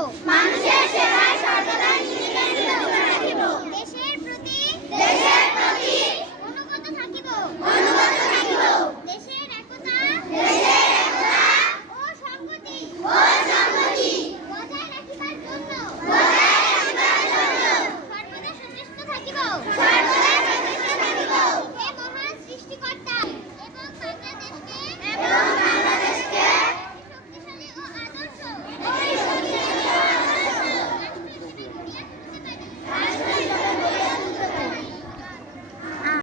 Bộ.